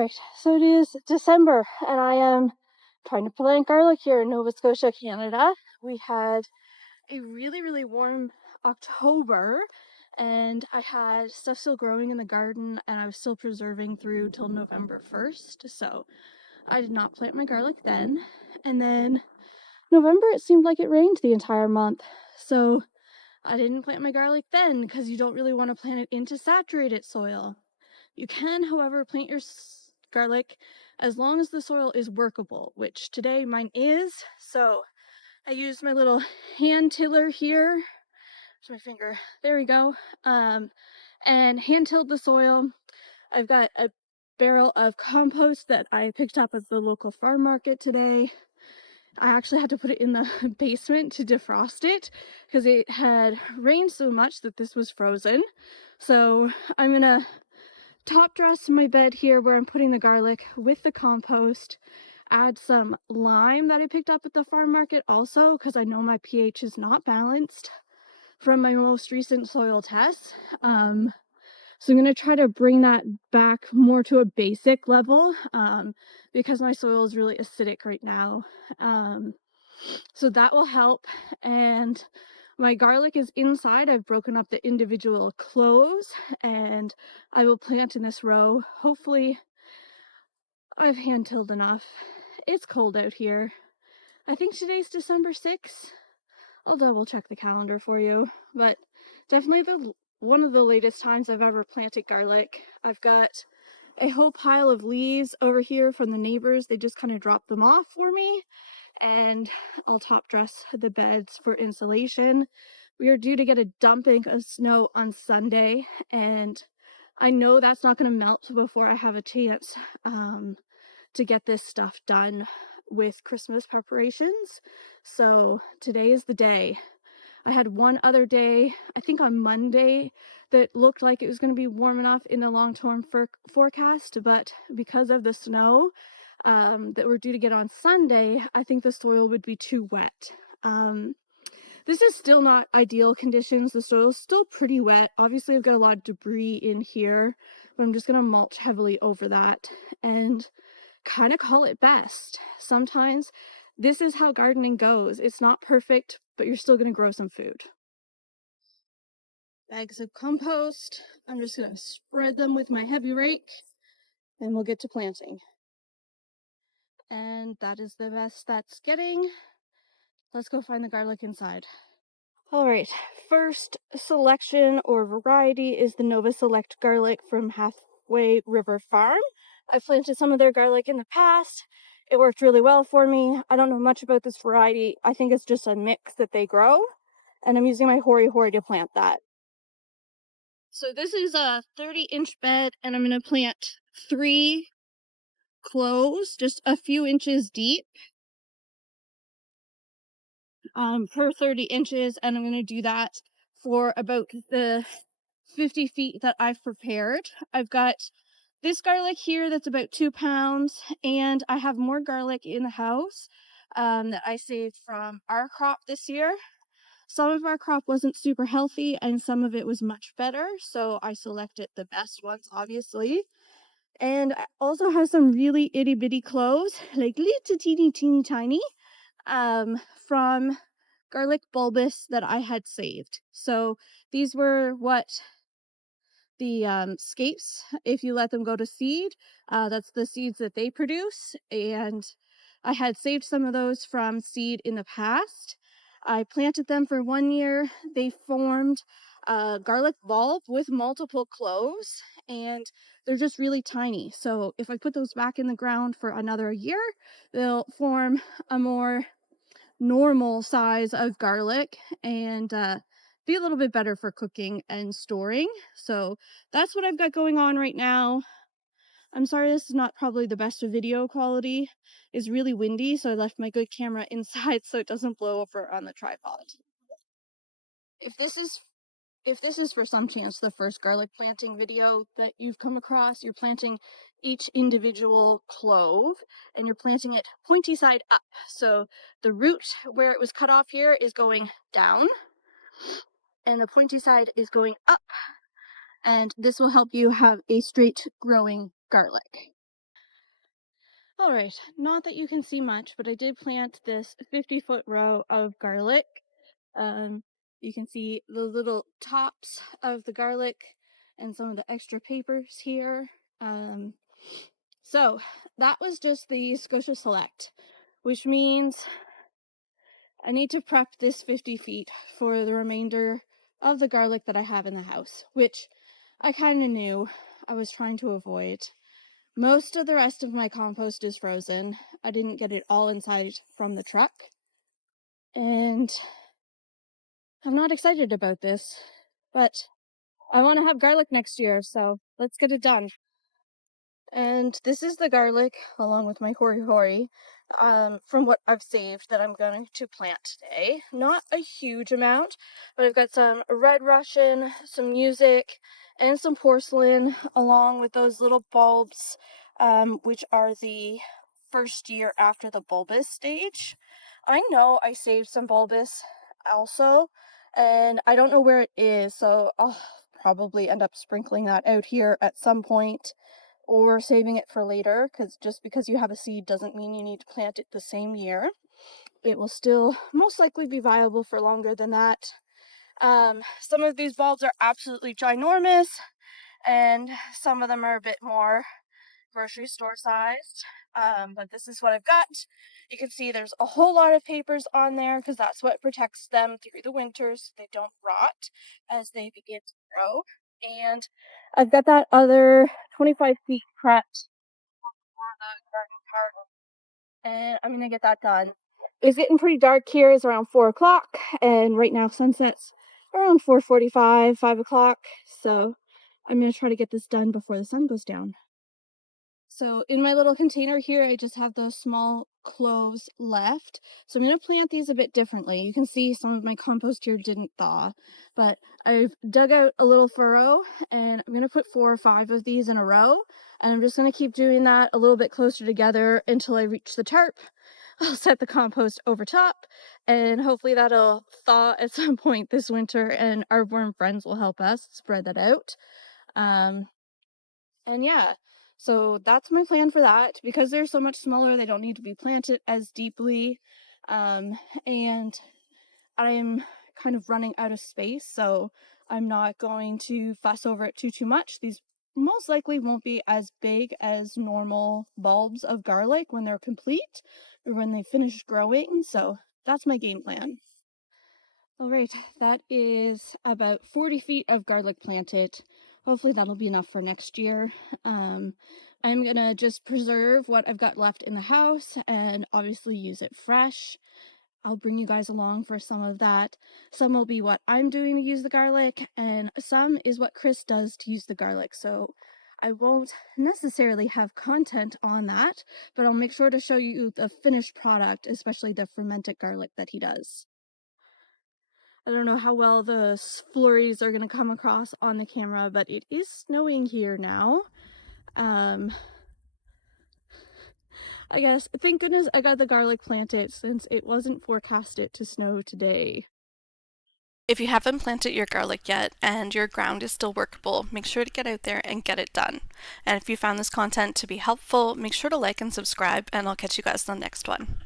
Alright, so it is December, and I am trying to plant garlic here in Nova Scotia, Canada. We had a really warm October, and I had stuff still growing in the garden, and I was still preserving through till November 1st, so I did not plant my garlic then. And then November, it seemed like it rained the entire month, so I didn't plant my garlic then, because you don't really want to plant it into saturated soil. You can, however, plant your garlic as long as the soil is workable, which today mine is. So I used my little hand tiller here. There's my finger. There we go. And hand tilled the soil. I've got a barrel of compost that I picked up at the local farm market today. I actually had to put it in the basement to defrost it because it had rained so much that this was frozen. So I'm gonna top dress my bed here where I'm putting the garlic with the compost, add some lime that I picked up at the farm market also because I know my pH is not balanced from my most recent soil tests. So I'm going to try to bring that back more to a basic level because my soil is really acidic right now. So that will help. And my garlic is inside. I've broken up the individual cloves and I will plant in this row. Hopefully I've hand tilled enough. It's cold out here. I think today's December 6th. I'll double check the calendar for you, but definitely one of the latest times I've ever planted garlic. I've got a whole pile of leaves over here from the neighbors. They just kind of dropped them off for me, and I'll top dress the beds for insulation. We are due to get a dumping of snow on Sunday, and I know that's not going to melt before I have a chance to get this stuff done with Christmas preparations. So today is the day. I had one other day, I think on Monday, that looked like it was going to be warm enough in the long-term forecast, but because of the snow that we're due to get on Sunday, I think the soil would be too wet. This is still not ideal conditions. The soil is still pretty wet. Obviously, I've got a lot of debris in here, but I'm just going to mulch heavily over that and kind of call it best. Sometimes this is how gardening goes. It's not perfect, but you're still going to grow some food. Bags of compost. I'm just going to spread them with my heavy rake and we'll get to planting. And that is the best that's getting. Let's go find the garlic inside. All right, first selection or variety is the Nova Select garlic from Halfway River Farm. I've planted some of their garlic in the past. It worked really well for me. I don't know much about this variety. I think it's just a mix that they grow, and I'm using my Hori Hori to plant that. So this is a 30-inch bed, and I'm going to plant 3 cloves, just a few inches deep, per 30 inches, and I'm going to do that for about the 50 feet that I've prepared. I've got this garlic here that's about 2 pounds, and I have more garlic in the house that I saved from our crop this year. Some of our crop wasn't super healthy and some of it was much better, so I selected the best ones, obviously. And I also have some really itty bitty cloves, like little teeny tiny, from garlic bulbous that I had saved. So these were what the scapes, if you let them go to seed, that's the seeds that they produce, and I had saved some of those from seed in the past. I planted them for 1 year. They formed a garlic bulb with multiple cloves, and they're just really tiny. So if I put those back in the ground for another year, they'll form a more normal size of garlic and be a little bit better for cooking and storing. So that's what I've got going on right now. I'm sorry this is not probably the best video quality. It's really windy, so I left my good camera inside so it doesn't blow over on the tripod. If this is for some chance the first garlic planting video that you've come across, you're planting each individual clove and you're planting it pointy side up. So the root where it was cut off here is going down and the pointy side is going up, and this will help you have a straight growing garlic. All right, not that you can see much, but I did plant this 50-foot row of garlic. Um, you can see the little tops of the garlic and some of the extra papers here. So that was just the Scotia Select, which means I need to prep this 50 feet for the remainder of the garlic that I have in the house, which I kind of knew I was trying to avoid. Most of the rest of my compost is frozen. I didn't get it all inside from the truck. And I'm not excited about this, but I want to have garlic next year, so let's get it done. And this is the garlic, along with my hori hori, from what I've saved that I'm going to plant today. Not a huge amount, but I've got some red Russian, some music, and some porcelain, along with those little bulbs, which are the first year after the bulbous stage. I know I saved some bulbous also, and I don't know where it is, so I'll probably end up sprinkling that out here at some point, or saving it for later, because just because you have a seed doesn't mean you need to plant it the same year. It will still most likely be viable for longer than that. Some of these bulbs are absolutely ginormous, and some of them are a bit more grocery store sized. But this is what I've got. You can see there's a whole lot of papers on there because that's what protects them through the winter so they don't rot as they begin to grow. And I've got that other 25 feet prepped for the garden part, and I'm gonna get that done. It's getting pretty dark here. It's around 4 o'clock, and right now sunset's around 4:45, 5 o'clock. So I'm gonna try to get this done before the sun goes down. So in my little container here, I just have those small cloves left. So I'm going to plant these a bit differently. You can see some of my compost here didn't thaw, but I've dug out a little furrow and I'm going to put 4 or 5 of these in a row. And I'm just going to keep doing that a little bit closer together until I reach the tarp. I'll set the compost over top and hopefully that'll thaw at some point this winter and our worm friends will help us spread that out. And yeah, so that's my plan for that. Because they're so much smaller, they don't need to be planted as deeply. And I'm kind of running out of space, so I'm not going to fuss over it too much. These most likely won't be as big as normal bulbs of garlic when they're complete or when they finish growing, so that's my game plan. All right, that is about 40 feet of garlic planted. Hopefully that'll be enough for next year. I'm gonna just preserve what I've got left in the house and obviously use it fresh. I'll bring you guys along for some of that. Some will be what I'm doing to use the garlic, and some is what Chris does to use the garlic. So I won't necessarily have content on that, but I'll make sure to show you the finished product, especially the fermented garlic that he does. I don't know how well the flurries are going to come across on the camera, but it is snowing here now. I guess, thank goodness I got the garlic planted since it wasn't forecasted to snow today. If you haven't planted your garlic yet and your ground is still workable, make sure to get out there and get it done. And if you found this content to be helpful, make sure to like and subscribe, and I'll catch you guys on the next one.